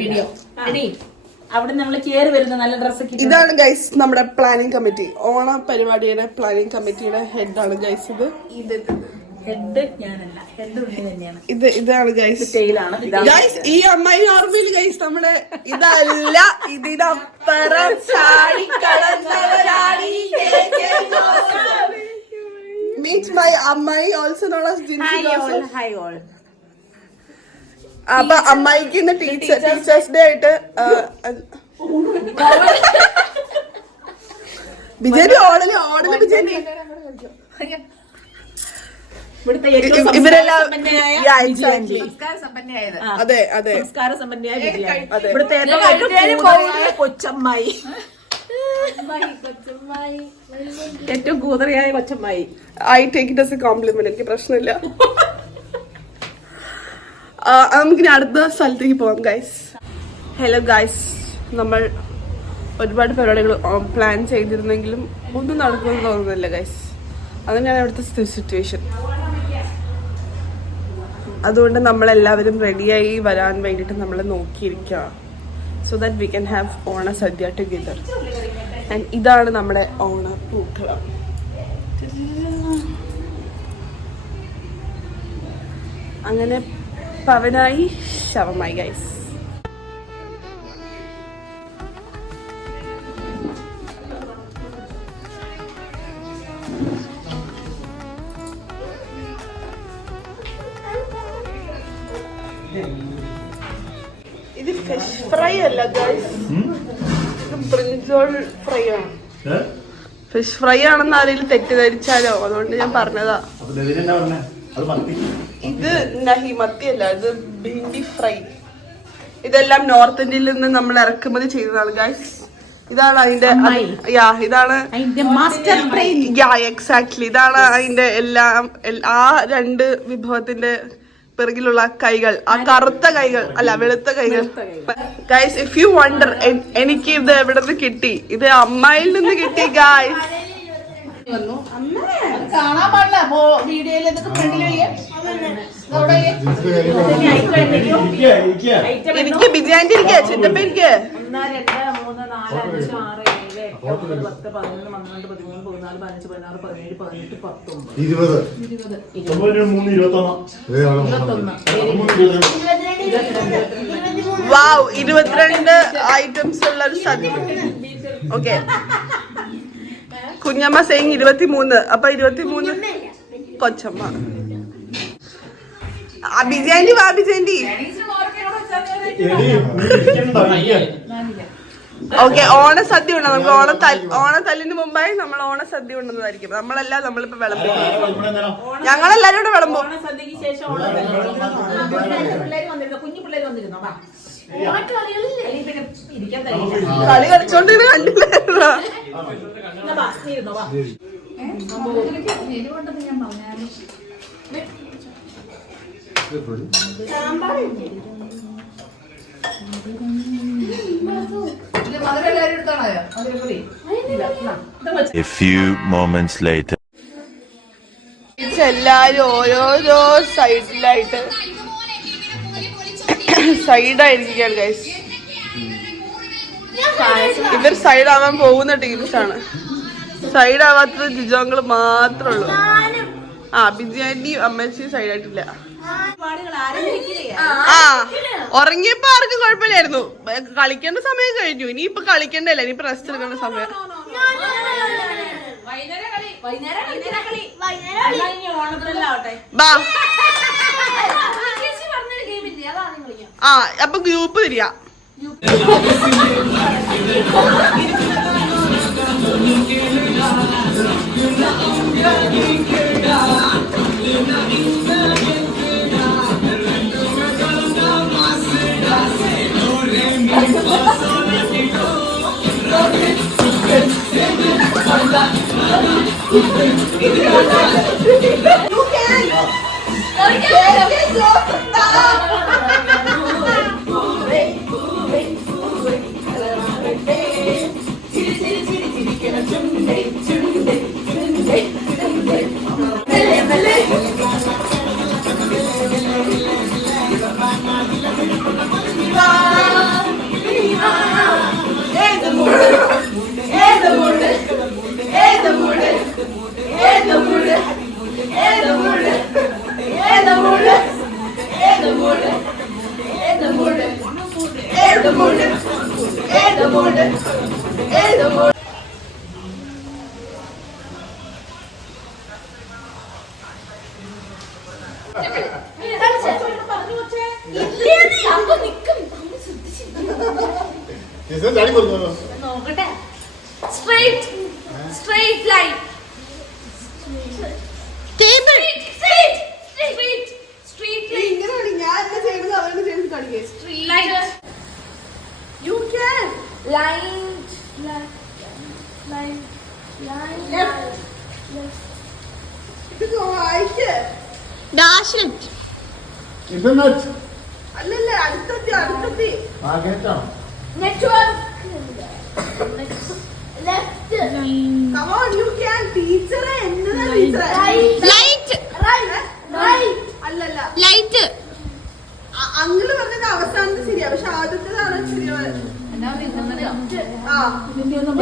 Video അവിടെ നമ്മൾ കേറി വരുന്ന നല്ല ഡ്രസ്സൊക്കെ. ഇതാണ് ഗൈസ് നമ്മുടെ പ്ലാനിങ് കമ്മിറ്റി, ഓണ പരിപാടിയുടെ പ്ലാനിങ് കമ്മിറ്റിയുടെ ഹെഡാണ് ഗൈസ് ഇത്. ഹെഡ് ഞാനല്ല, ഹെഡ് ഉണ്ണി തന്നെയാണ്. ഇതാണ് ഗൈസ് ഗൈസ്. ഈ അമ്മായി ഓർമ്മയിൽ ഗൈസ് നമ്മുടെ ഇതല്ല, ഇതിനപ്പുറം ചാടി കടന്നവരാണ്. മീറ്റ് മൈ അമ്മായി, also known as Jincy Joseph. Hi all. അപ്പൊ അമ്മായിക്ക് ഇന്ന് ടീച്ചേഴ്സ് ഡേ ആയിട്ട് ബിജെപി ഓടല് ബിജെപി ഇവരെല്ലാം അതെ അതെ സംസ്കാര സമ്പന്നയായ ഇവിടുത്തെ കൊച്ചമ്മായി, ഏറ്റവും കൂതറിയായ കൊച്ചമ്മായി. I take it as a compliment, എനിക്ക് പ്രശ്നമില്ല. നമുക്കിനി അടുത്ത സ്ഥലത്തേക്ക് പോവാം ഗൈസ്. ഹലോ ഗൈസ്, നമ്മൾ ഒരുപാട് പരിപാടികൾ പ്ലാൻ ചെയ്തിരുന്നെങ്കിലും ഒന്നും നടക്കുമെന്ന് തോന്നുന്നില്ല ഗൈസ്. അങ്ങനെയാണ് ഇവിടുത്തെ സിറ്റുവേഷൻ. അതുകൊണ്ട് നമ്മളെല്ലാവരും റെഡിയായി വരാൻ വേണ്ടിയിട്ട് നമ്മൾ നോക്കിയിരിക്കുക, so that we can have Onam sadya together. And ഇതാണ് നമ്മുടെ ഓണ പൂക്കളം. അങ്ങനെ പവനായി ശവമായി ഗൈസ്. ഇത് ഫിഷ് ഫ്രൈ അല്ല ഗൈസ്, ബ്രിഞ്ചോൾ ഫ്രൈ ആണ്. ഫിഷ് ഫ്രൈ ആണെന്ന് ആരെങ്കിലും തെറ്റിദ്ധരിച്ചാലോ, അതുകൊണ്ട് ഞാൻ പറഞ്ഞതാ. ഇത് നഹി മത്തിയല്ല, ഇത് ഭിണ്ടി ഫ്രൈ. ഇതെല്ലാം നോർത്ത് ഇന്ത്യയിൽ നിന്ന് നമ്മൾ ഇറക്കുമതി ചെയ്തതാണ് ഗൈസ്. ഇതാണ് അതിന്റെ ഇതാണ് മാസ്റ്റർ ബ്രെയിൻ. എക്സാക്ട്ലി ഇതാണ് അതിന്റെ എല്ലാം. ആ രണ്ട് വിഭവത്തിന്റെ പിറകിലുള്ള കൈകൾ, ആ കറുത്ത കൈകൾ അല്ല വെളുത്ത കൈകൾ. ഗൈസ് ഇഫ് യു വണ്ടർ എനിക്ക് ഇത് എവിടെ നിന്ന് കിട്ടി, ഇത് അമ്മായിൽ നിന്ന് കിട്ടി ഗൈസ്. കാണാൻ പാടില്ല വീഡിയോയിൽ എനിക്ക് ബിരിയാണി ഇരിക്കുക ചിറ്റപ്പ ഇരിക്കുക. 1 2 3 4 5 6 7 8 9 10 11 12 13 14 15 16 17 18 19 വാവ്, 22 ഐറ്റംസ് ഉള്ള ഒരു സദ്യ. ഓക്കെ, കുഞ്ഞമ്മ സെയിങ് 23, അപ്പൊ 23 കൊച്ചമ്മ. ബിജാൻഡി വാ ബിജാൻഡി. ഓക്കെ, ഓണസദ്യ ഉണ്ട് നമുക്ക്. ഓണത്തല്ലിന് മുമ്പായി നമ്മൾ ഓണസദ്യ ഉണ്ടെന്നതായിരിക്കും. നമ്മളെല്ലാം നമ്മളിപ്പോ വിളമ്പും, ഞങ്ങളെല്ലാരും കൂടെ വിളമ്പും. കളി കളിച്ചോണ്ടിരുന്ന് കണ്ടില്ലായിരുന്നോ? A few moments later. എല്ലാരും ഓരോരോ സൈഡായിരിക്കുകയാണ് ഗൈസ്. ഇവർ സൈഡാവാൻ പോകുന്ന ടീംസാണ്. സൈഡാവാത്തത് ജിജോങ്ങള് മാത്രമേ ഉള്ളൂ. ബിജാൻഡി അമ്മച്ചി സൈഡായിട്ടില്ല. ഉറങ്ങിയപ്പോ ആർക്കും കുഴപ്പമില്ലായിരുന്നു. കളിക്കേണ്ട സമയം കഴിഞ്ഞു, ഇനിയിപ്പൊ കളിക്കണ്ടല്ല, ഇനിയിപ്പൊ റെസ്റ്റ് എടുക്കേണ്ട സമയം. അപ്പൊ ഗ്രൂപ്പ് തിരിയാ. നോക്കട്ടെ. Straight line. Straight line. ഞാൻ എന്താ ചെയ്യണത് അവരുടെ ചെയ്ത് കാണിക്കേ. Line. You can. Line. ഇത് വായിക്ക്. അല്ലല്ല അടുത്തെത്തി. Network. Left. Come on, you can. ടീച്ചറെ എന്നതാ ടീച്ചറെ? Right. അല്ലല്ല. അങ്ങള് പറഞ്ഞത് അവസാനത്തെ ശരിയാ, പക്ഷെ ആദ്യത്തേതാണ് ശരിയായത്. എന്നാ ഇന്നലെയോ ആ ഇതിന്റെ ഒന്നും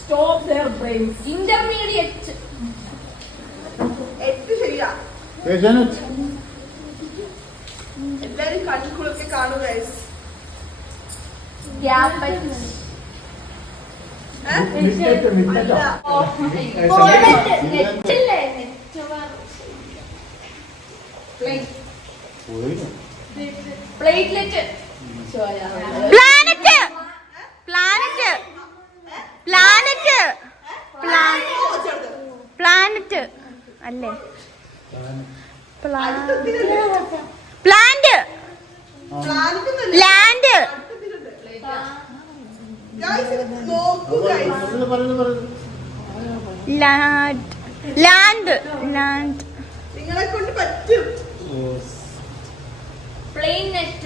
സ്റ്റോപ്പ് ദെയർ ബ്രെയിൻസ്. Intermediate. 8 ശരിയാ. എല്ലാരും കണ്ണുകളൊക്കെ കാണുക guys. Gap. Platelet. പ്ലാനറ്റ് അല്ലേ? ലാൻഡ്. നിങ്ങളെ കൊണ്ട് പറ്റും. Plain net.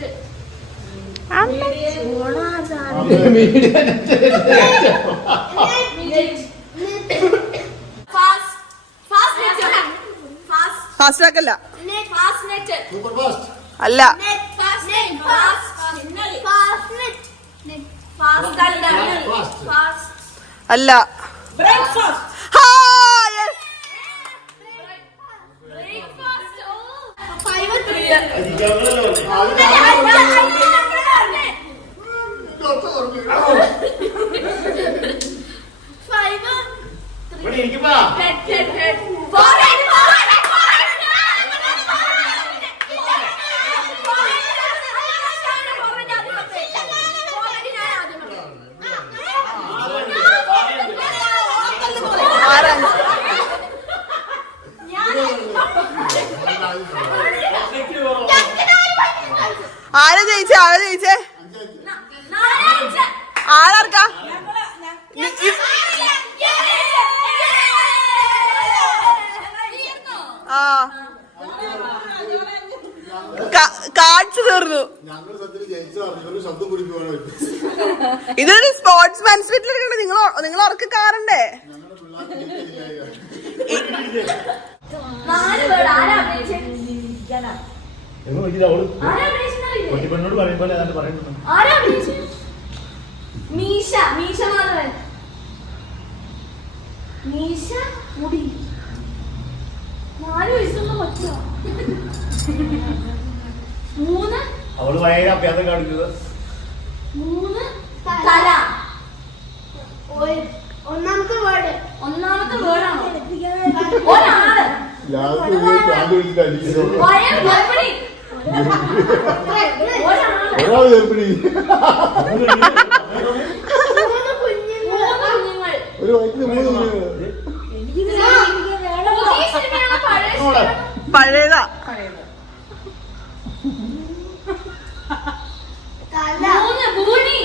ഫാസ്റ്റ് ആക്കല്ല. അല്ല അല്ല. ആരാ ജയിച്ചേ? ആരാർക്കാ? ആ കാർഡ്സ് തീർന്നു. ഇതൊരു സ്പോർട്സ്മാൻ സ്പിരിറ്റിൽ നിങ്ങൾ ഉറക്ക കാറണ്ടേ? മീശ മാധവൻ. മീശ മുടി 4 വയസ്സുള്ള കൊച്ച. 3 അവള് ഭയങ്കര അഭ്യാസം കാണിക്കുന്നത്. 3 തല. ഒന്നാമത്തെ വേർഡാണോ? ഒരാള്. വയർ ഗർഭിണി. ഒരാള് ഗർഭിണി. 3 കുഞ്ഞുങ്ങൾ. ഒരു വയറ്റിൽ 3 കുഞ്ഞുങ്ങൾ. പഴയതാ. 3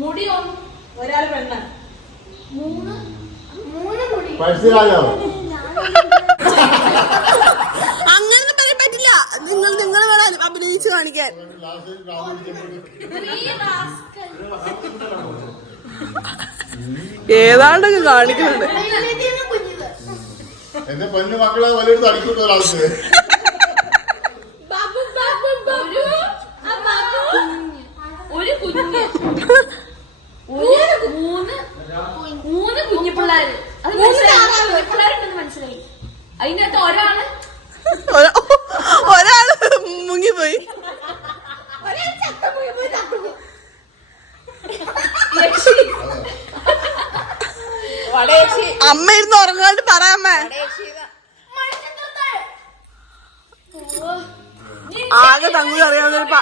മുടി. ഒരാള് പെണ്ണ്. 3 മുടി. മനസ്സിലായോ? അങ്ങനൊന്നും പറയാൻ പറ്റില്ല. നിങ്ങൾ വേണം അഭിനയിച്ച് കാണിക്കാൻ. ഏതാണ്ടൊക്കെ കാണിക്കുന്നുണ്ട്. എന്റെ പൊന്നു മക്കളെ വലിയൊരു തടിക്കുന്ന ഒരാൾക്ക്. ഒരു കുഞ്ഞ്. 3 കുഞ്ഞു പിള്ളേര്. പിള്ളേരുണ്ടെന്ന് മനസ്സിലായി. അതിന്റെ അകത്ത് ഒരാള് മുങ്ങിപ്പോയി. അമ്മ ഇരുന്ന് ഉറങ്ങാണ്ട് പറയാമ്മേ. ആകെ തങ്ങു അറിയാവുന്ന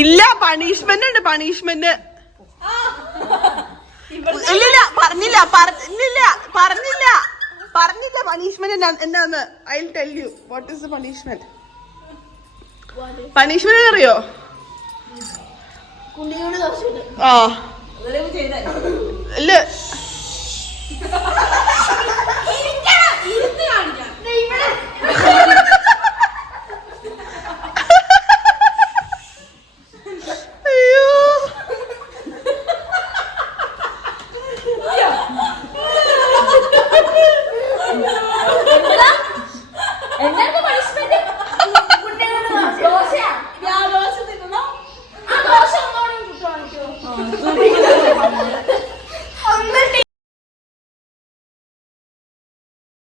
ഇല്ല. പണിഷ്മെന്റ് ഉണ്ട്, പണിഷ്മെന്റ്. ഇല്ലില്ല പറഞ്ഞില്ല പണിഷ്മെന്റ് എന്താന്ന്. I will tell you what is the punishment. Punishment അറിയോ? ആ ഇല്ല